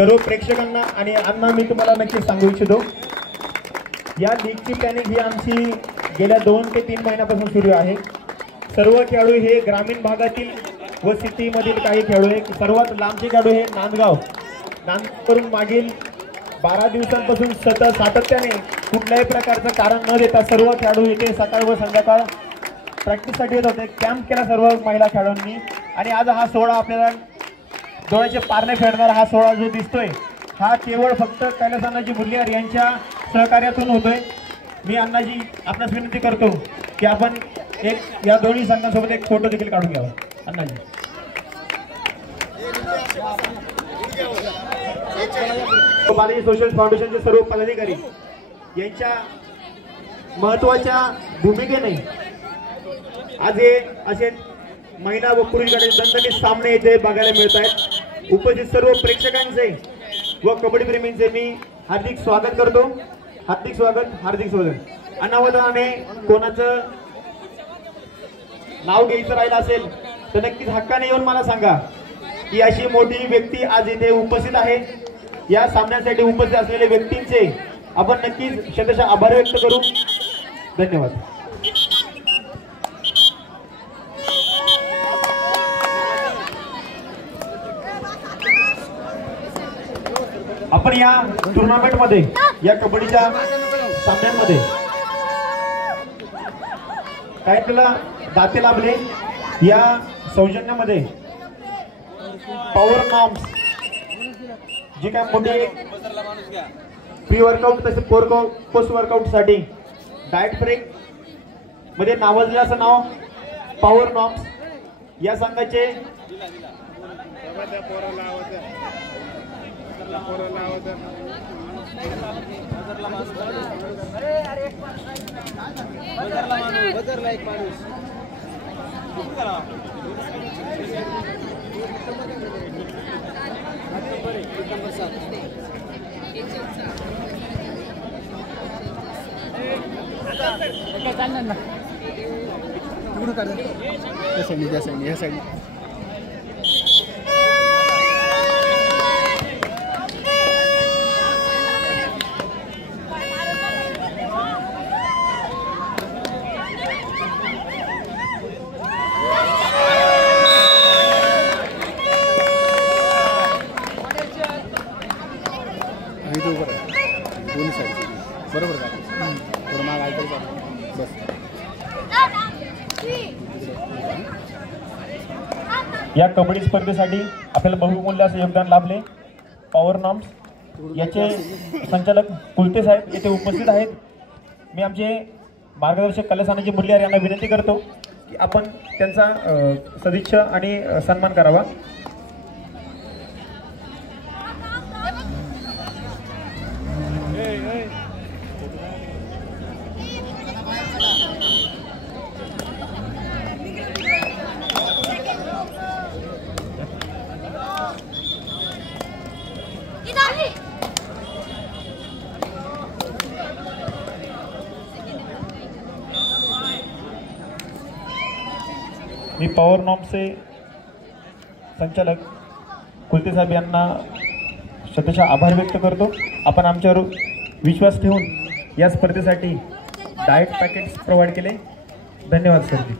सर्व प्रेक्षकांना आणि अण्णा मी तुम्हाला नक्की सांगू इच्छितो, या लीगची प्लॅनिंग ही आमची गेल्या 2 ते 3 महिन्यापासून सुरू आहे। सर्व खेळाडू हे ग्रामीण भागातील व सिटीमधील काही खेळाडू हे सर्वात लांबचे खेळाडू हे नांदगाववरून मागील 12 दिवसांपासून सातत्याने कुठल्याही प्रकारचं कारण न देता सर्व खेळाडू येथे सकाळ व संध्याकाळ प्रॅक्टिससाठी येत होते। कॅम्प केला सर्व महिला खेळाडूंनी आणि आज हा सोहळा आपल्याला डोळ्याचे पारणे फेडणारा हा सोहळा जो दिसतोय हा केवळ फक्त कैलास अण्णाजी मुरलीधर यांच्या सहकार्यातून होतोय। मी अण्णाजी आपणास विनंती करतो की आपण एक या दोन्ही संघांसोबत एक फोटो देखील काढून घ्यावा। अण्णाजी बालाजी सोशल फाउंडेशनचे सर्व पदाधिकारी यांच्या महत्त्वाच्या भूमिकेने आज हे असे महिला व पुरुष गटाचे दणदणीत सामने येथे बघायला मिळत आहेत। उपस्थित सर्व प्रेक्षकांचे व कबड्डी प्रेमींचे मी हार्दिक स्वागत करतो। हार्दिक स्वागत। अनावधानाने कोणाचं नाव घ्यायचं राहिलं असेल तर नक्कीच हक्काने येऊन मला सांगा की अशी मोठी व्यक्ती आज इथे उपस्थित आहे। या सामन्यासाठी उपस्थित असलेल्या व्यक्तींचे आपण नक्कीच शतशः आभार व्यक्त करू। धन्यवाद। आपण या टुर्नामेंट मध्ये या कबड्डीच्या सामन्यांमध्ये काय त्याला दाते लाभले या सौजन्यामध्ये पॉवर नॉर्म्स जे काय मोठे प्री वर्कआउट तसे पोस्ट वर्कआउट साठी डाएट ब्रेक मध्ये नावाजलेलं असं नाव पॉवर नॉर्म्स या संघाचे या कबड्डी स्पर्धेसाठी आपल्याला बहुमूल्य असे योगदान लाभले। पॉवर नॉर्म्स याचे संचालक कुलते साहेब येथे उपस्थित आहेत। मी आमचे मार्गदर्शक कैलास अण्णाजी मुरलीधर यांना विनंती करतो की आपण त्यांचा सदिच्छा आणि सन्मान करावा। मी पॉवर नॉर्म्सचे संचालक कुलते साहेब यांना शतशः आभार व्यक्त करतो। आपण आमच्यावर विश्वास ठेवून या स्पर्धेसाठी डाएट पॅकेट्स प्रोव्हाइड केले। धन्यवाद सर।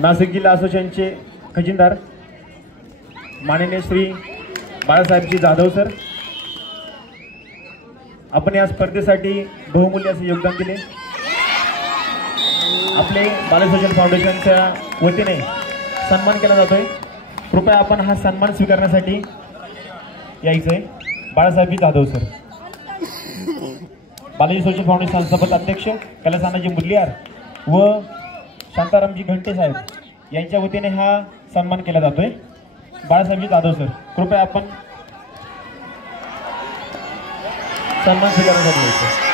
नाशिक जिल्हा असोसिएशनचे खजिनदार माननीय श्री बाळासाहेबजी जाधव सर, आपण या स्पर्धेसाठी बहुमूल्य असे योगदान दिले. आपले बालसोशल फाउंडेशनच्या वतीने सन्मान केला जातोय. कृपया आपण हा सन्मान स्वीकारण्यासाठी यायचंय. बाळासाहेबजी Jadhav sir, Balaji social foundation संस्थापक अध्यक्ष कैलासानाजी मुरलियार व शांतारामजी घंटे साहेब यांच्या वतीने हा सन्मान केला जातोय. बाळासाहेबजी जाधव सर, कृपया आपण सन्मान स्वीकारण्यासाठी यायचं.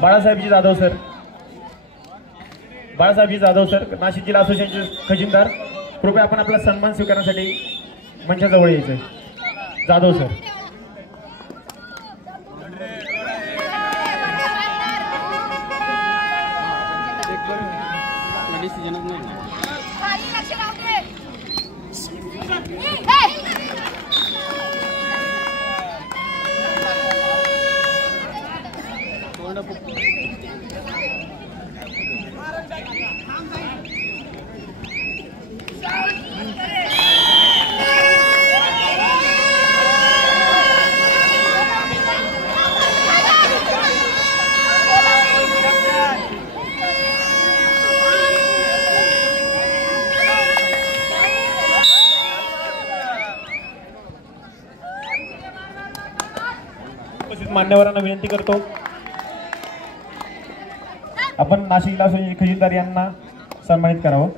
बाळासाहेबजी जाधव सर, बाळासाहेबजी जाधव सर, नाशिक जिल्हा असोसिएशनचे खजिनदार, कृपया आपण आपला सन्मान स्वीकारण्यासाठी मंचाजवळ यायचंय. जाधव सर. मान्यवरांना विनंती करतो, आपण नाशिक जिल्हा असोसिएशनचे खजिनदार यांना सन्मानित करावं.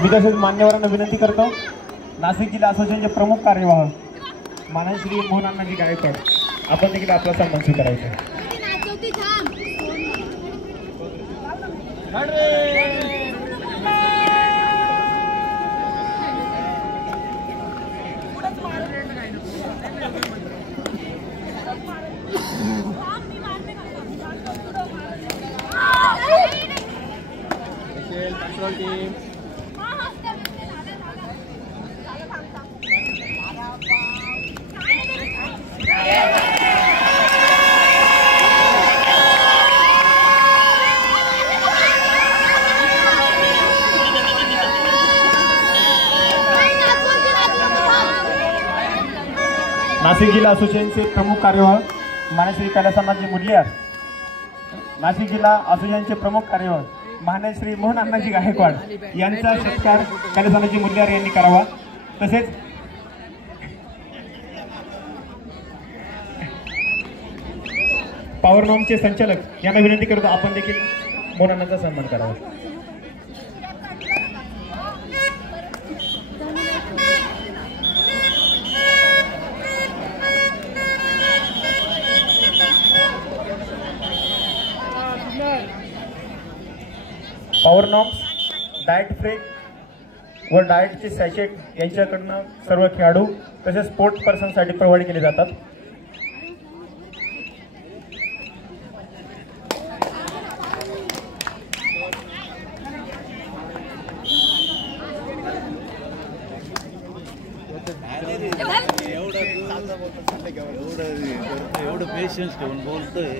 मी तसेच मान्यवरांना विनंती करतो, नाशिक जिल्हा असोसिएशनचे प्रमुख कार्यवाह माननीय श्री मोहन अण्णाजी गायकवाड, आपण देखील आपला सन्मान स्वीकारायचा. नाशिक जिल्हा असोसिएशनचे प्रमुख कार्यवाह माननीय श्री कैलासानाजी मुरलियार, नाशिक जिल्हा असोसिएशनचे प्रमुख कार्यवाह माननीय श्री मोहन अण्णाजी गायकवाड यांचा सत्कार कैलासानाजी मुरलियार यांनी करावा. तसेच पॉवरनॉमचे संचालक यांना विनंती करतो, आपण देखील मोहन अण्णांचा सन्मान करावा. डाएट फ्रेक व डाएटचे सॅचेट यांच्याकडनं सर्व खेळाडू तसेच स्पोर्ट्स पर्सनसाठी प्रोव्हाइड केले जातात. एवढं पेशन्स ठेवून बोलतोय.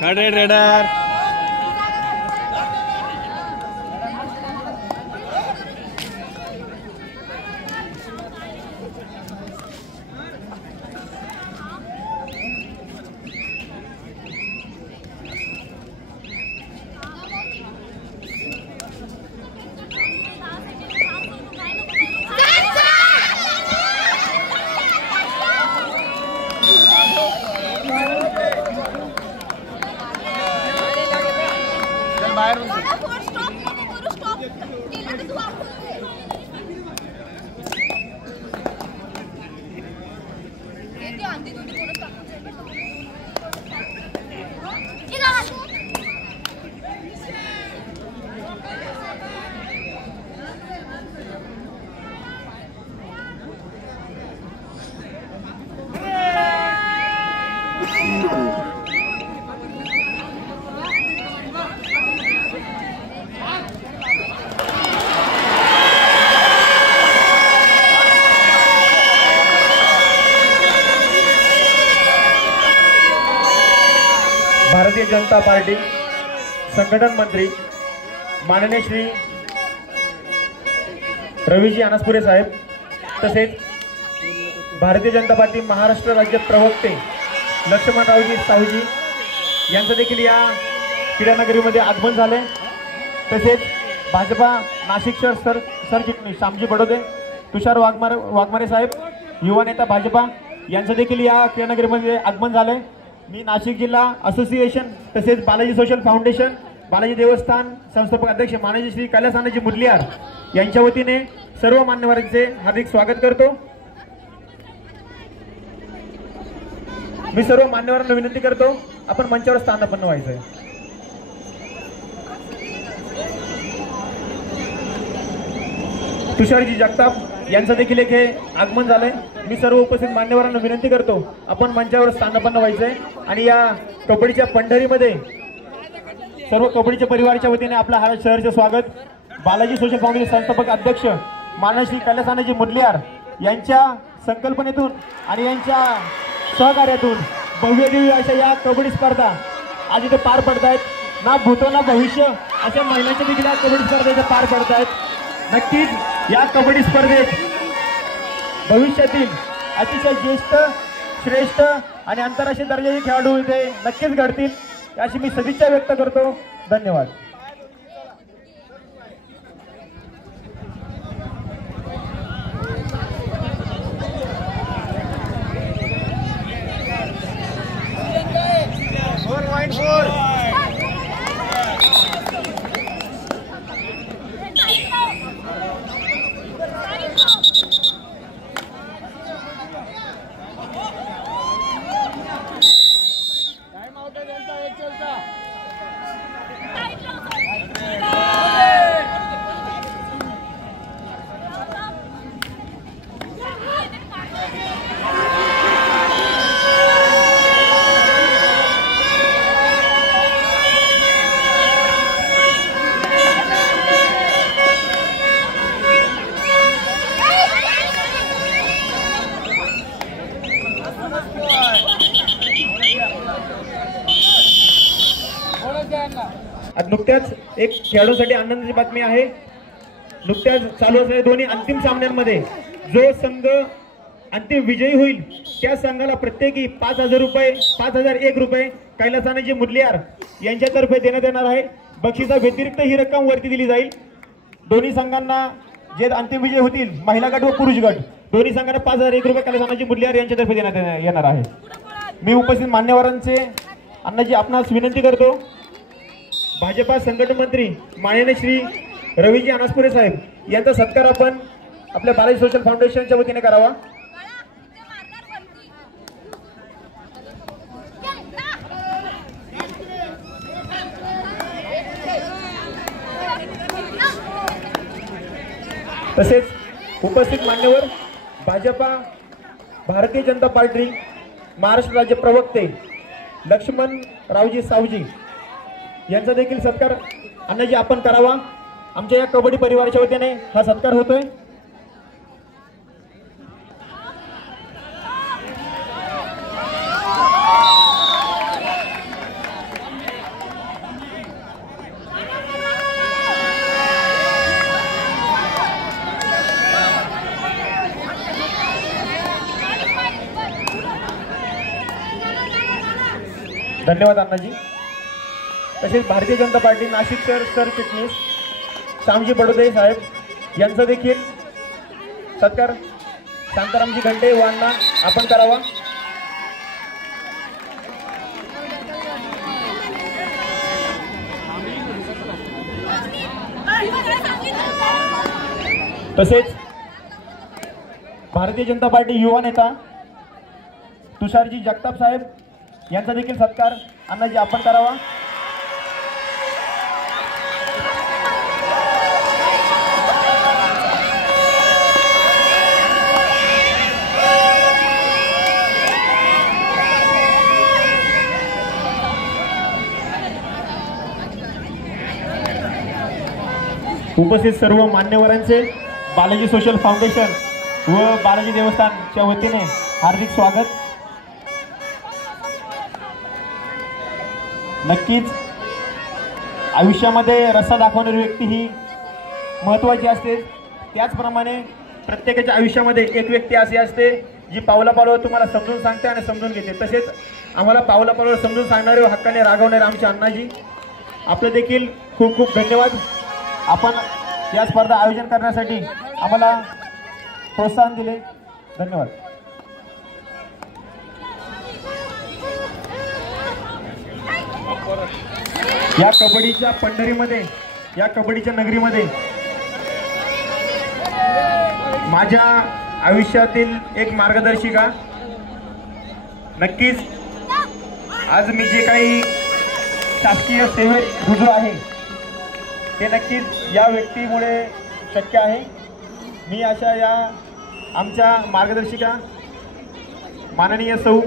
खड़े रेडर भारतीय जनता पार्टी संघटन मंत्री माननीय श्री रवीजी अनासपुरे साहेब तसेच भारतीय जनता पार्टी महाराष्ट्र राज्य प्रवक्ते लक्ष्मणरावजी साहूजी यांचं देखील या क्रीडानगरीमध्ये आगमन झाले. तसेच भाजपा नाशिक शहर सरचिटणीस श्यामजी बडोदे, तुषार वाघमारे साहेब युवा नेता भाजपा यांचं देखील या क्रीडानगरीमध्ये आगमन झाले. मी नाशिक जिल्हा असोसिएशन तसेच बालाजी सोशल फाउंडेशन बालाजी देवस्थान संस्थापक अध्यक्ष माननीय श्री कैलासानाजी मुदलियार यांच्या वतीने सर्व मान्यवरांचे हार्दिक स्वागत करतो. मी सर्व मान्यवरांना विनंती करतो आपण मंचावर स्थानापन्न व्हायचं आहे. तुषारजी जगताप यांचं देखील एक हे आगमन झालंय. मी सर्व उपस्थित मान्यवरांना विनंती करतो आपण मंचावर स्थानापन्न व्हायचंय आणि या कबड्डीच्या पंढरीमध्ये सर्व कबड्डीच्या परिवाराच्या वतीने आपलं हा शहरचं स्वागत. बालाजी सोशल फाउंडेशन संस्थापक अध्यक्ष माननीय श्री कैलासानाजी मुदलियार यांच्या संकल्पनेतून आणि यांच्या सहकार्यातून भव्यदिव्य अशा या कबड्डी स्पर्धा आज इथे पार पडतायत. ना भूतो ना भविष्य अशा महिलांच्या देखील या कबड्डी स्पर्धा इथे पार पडतायत. नक्कीच या कबड्डी स्पर्धेत भविष्यातील अतिशय ज्येष्ठ श्रेष्ठ आणि आंतरराष्ट्रीय दर्जाचे खेळाडू इथे नक्कीच घडतील अशी मी सदिच्छा व्यक्त करतो. धन्यवाद. नुकत्याच एक खेळाडूंसाठी आनंदाची बातमी आहे. नुकत्याच चालू असलेल्या दोन्ही अंतिम सामन्यांमध्ये जो संघ अंतिम विजयी होईल त्या संघाला प्रत्येकी 5,000 रुपये 5,001 रुपये कैलासानाजी मुदलियार यांच्यातर्फे देण्यात येणार आहे. बक्षिसा व्यतिरिक्त ही रक्कम वरती दिली जाईल. दोन्ही संघांना जे अंतिम विजय होतील महिला गट व पुरुष गट दोन्ही संघांना 5,001 रुपये कैलासानाजी मुदलियार यांच्यातर्फे देण्यात येणार आहे. मी उपस्थित मान्यवरांचे अण्णाजी आपणास विनंती करतो, भाजपा संघटन मंत्री माननीय श्री रवीजी अनासपुरे साहेब यांचा सत्कार आपण आपल्या बालाजी सोशल फाउंडेशनच्या वतीने करावा. तसेच उपस्थित मान्यवर भाजपा भारतीय जनता पार्टी महाराष्ट्र राज्य प्रवक्ते लक्ष्मण रावजी सावजी यांचा देखील सत्कार अण्णाजी आपण करावा. आमच्या या कबड्डी परिवाराच्या वतीने हा सत्कार होतोय. धन्यवाद अण्णाजी. तसेच भारतीय जनता पार्टी नाशिक सरचिटणीस श्यामजी बडोदे साहेब यांचा देखील सत्कार शांतारामजी घंटे यांना आपण करावा. तसेच भारतीय जनता पार्टी युवा नेता तुषारजी जगताप साहेब यांचा देखील सत्कार अण्णाजी आपण करावा. उपस्थित सर्व मान्यवरांचे बालाजी सोशल फाउंडेशन व बालाजी देवस्थानच्या वतीने हार्दिक स्वागत. नक्कीच आयुष्यामध्ये रस्ता दाखवणारी व्यक्ती ही महत्त्वाची असते. त्याचप्रमाणे प्रत्येकाच्या आयुष्यामध्ये एक व्यक्ती अशी असते जी पावलापावलावर तुम्हाला समजून सांगते आणि समजून घेते. तसेच आम्हाला पावलापावलावर समजून सांगणारे व हक्काने रागवणारे आमचे अण्णाजी आपलं देखील खूप खूप धन्यवाद. आपण या स्पर्धा आयोजन करण्यासाठी आम्हाला प्रोत्साहन दिले. धन्यवाद. या कबड्डीच्या पंढरीमध्ये या कबड्डीच्या नगरीमध्ये माझ्या आयुष्यातील एक मार्गदर्शिका नक्कीच आज मी जे काही शासकीय सेवेत रुजू आहे ते नक्कीच या व्यक्तीमुळे शक्य आहे. मी अशा या आमच्या मार्गदर्शिका माननीय सौ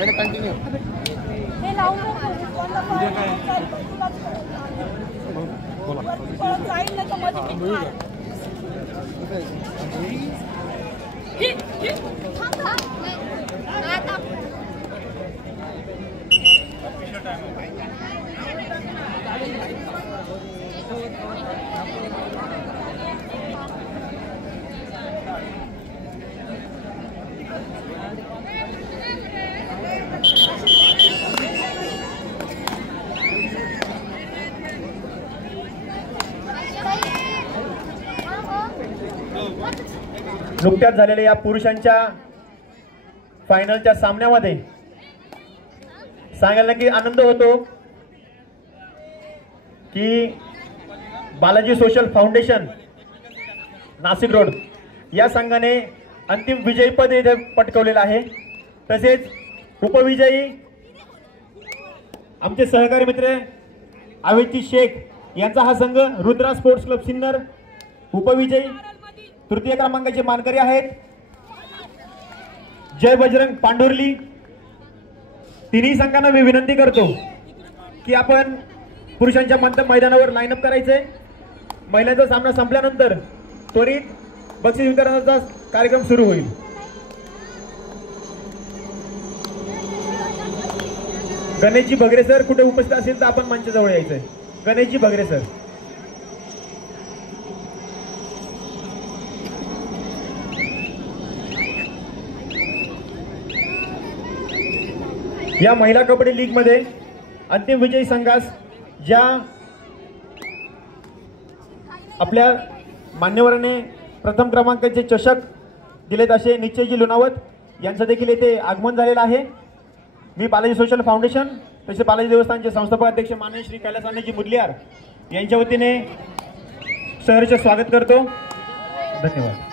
कंटिन्यू हे लावून जाईल ना तर मध्ये नुकत्याच झालेल्या या पुरुषांच्या फायनलच्या सामन्यामध्ये सांगायला की आनंद होतो की Balaji social foundation Nashik road या संघाने अंतिम विजयीपद इथे पटकावलेलं आहे। तसेच उपविजयी आमचे सहकारी मित्र आवेची शेख यांचा हा संघ रुद्रा स्पोर्ट्स क्लब सिन्नर उपविजयी तृतीय क्रमांकाचे मानकरी आहेत जय बजरंग पांडुर्ली। तिन्ही संघांना मी विनंती करतो की आपण पुरुषांच्या मैदानावर लाईनअप करायचंय। महिलांचा सामना संपल्यानंतर त्वरित बक्षीस वितरणाचा कार्यक्रम सुरू होईल। गणेशजी भगरे सर कुठे उपस्थित असेल तर आपण मंचाजवळ यायचंय। गणेशजी भगरे सर या महिला कबड्डी लीग मध्ये अंतिम विजयी संघास ज्या आपल्या मान्यवरांनी प्रथम क्रमांकाचे चषक दिलेत असे निश्चयजी लुणावत यांचं देखील येथे आगमन झालेलं आहे। मी बालाजी सोशल फाउंडेशन तसे बालाजी देवस्थानचे संस्थापक अध्यक्ष माननीय श्री कैलासानंदजी मुदलियार यांच्या वतीने सहर्ष स्वागत करतो। धन्यवाद।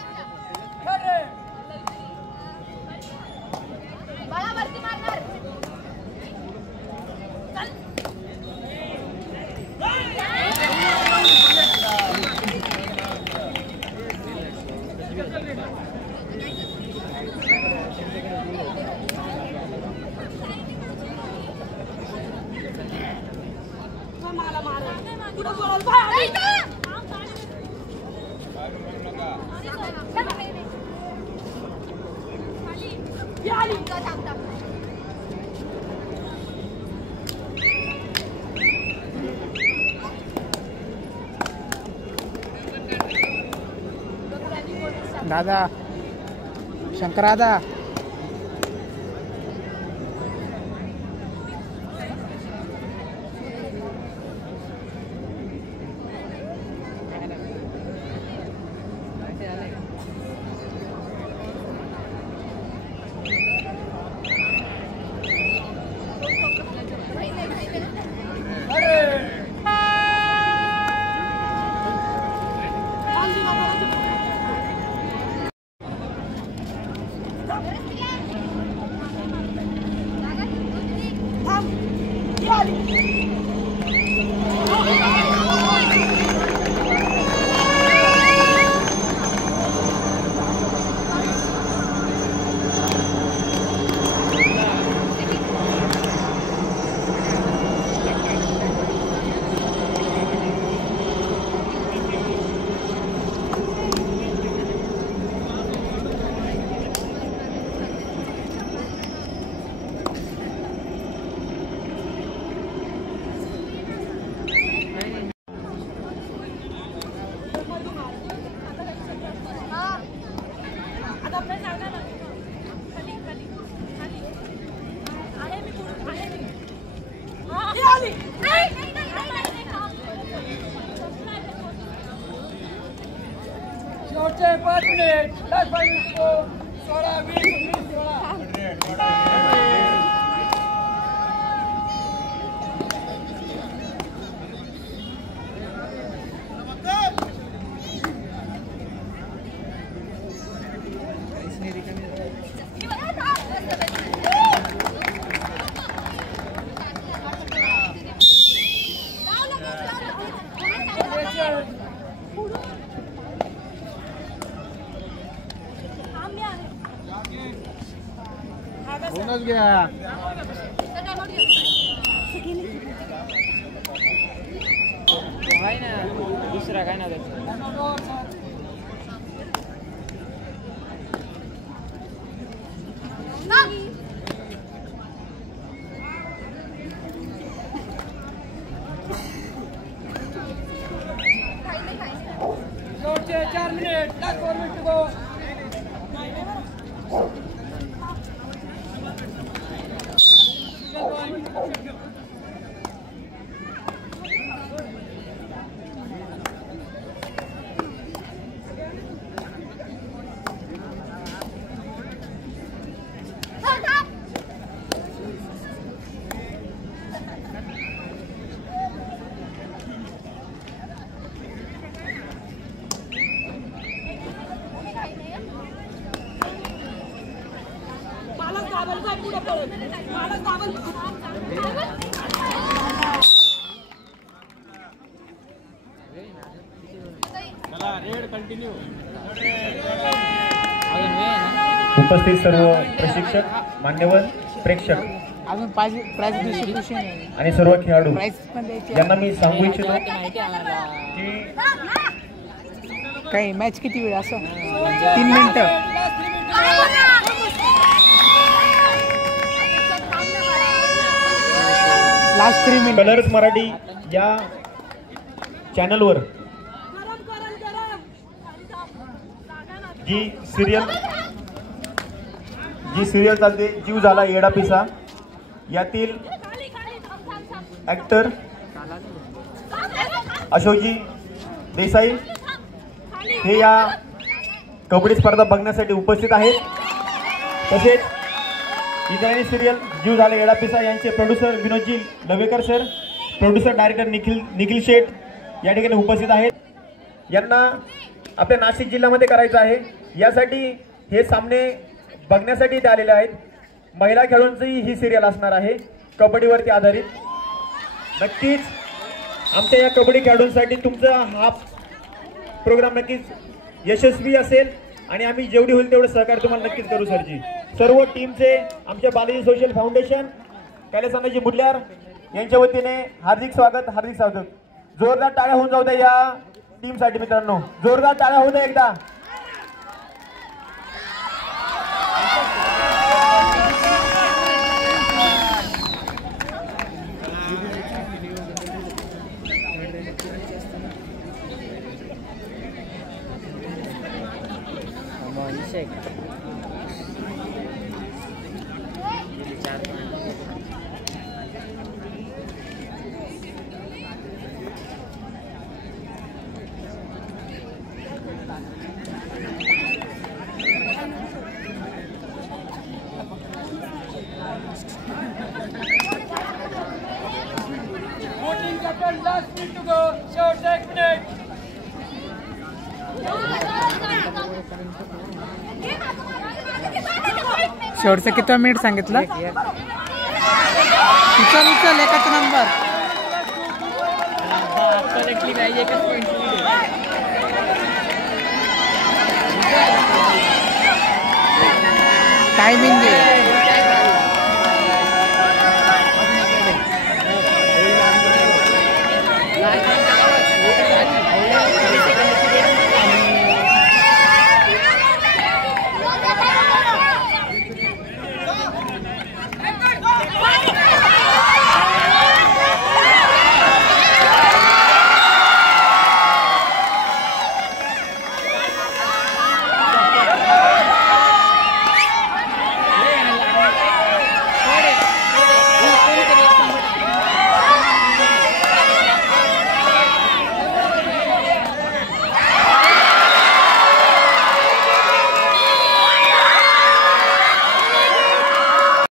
दादा शंकर दादा शेवटचे 5 मिनिट 16 20 आम्ही आहे होऊनच घ्या. काय ना दुसरा काय ना शेवटचे 4 मिनिट. लास्ट 4 मिनिट गो. उपस्थित सर्व प्रशिक्षक, मान्यवर, प्रेक्षक अजून प्राइस डिस्ट्रीब्युशन आणि सर्व खेळाडू प्राइस पण द्यायची. यांना मी सांगू इच्छितो की काही मॅच किती वेळ असं 3 मिनिटं. Last 3 minute. कलर्स मराठी या चॅनलवर जी सिरियल चालते जीव झाला येडा पिसा यातील ऍक्टर अशोकजी देसाई हे या कबड्डी स्पर्धा बघण्यासाठी उपस्थित आहेत. तसेच इतरांनी सिरियल जीव झाला येडा पिसा यांचे प्रोड्युसर विनोदजी Lavekar sir, producer director Nikhil Sheth या ठिकाणी उपस्थित आहेत. यांना आपल्या नाशिक जिल्ह्यामध्ये करायचं आहे. यासाठी हे सामने बघण्यासाठी ते आलेले आहेत. महिला खेळाडूंची ही सिरियल असणार आहे कबड्डीवरती आधारित. नक्कीच आमच्या या कबड्डी खेळाडूंसाठी तुमचा हा प्रोग्राम नक्कीच यशस्वी असेल आणि आम्ही जेवढी होईल तेवढं सहकार्य तुम्हाला नक्कीच करू सरजी. सर्व टीमचे आमच्या बालाजी सोशल फाउंडेशन कैलासानाजी बुडल्यार यांच्या वतीने हार्दिक स्वागत, हार्दिक स्वागत. जोरदार टाळ्या होऊन जाऊ द्या या टीमसाठी मित्रांनो, जोरदार टाळ्या होऊ द्या एकदा. Voting captain, last minute to go. Short 1 minute. शेवटचं किती मिनिट सांगितलं. उचल एकाच नंबर. टायमिंग दे.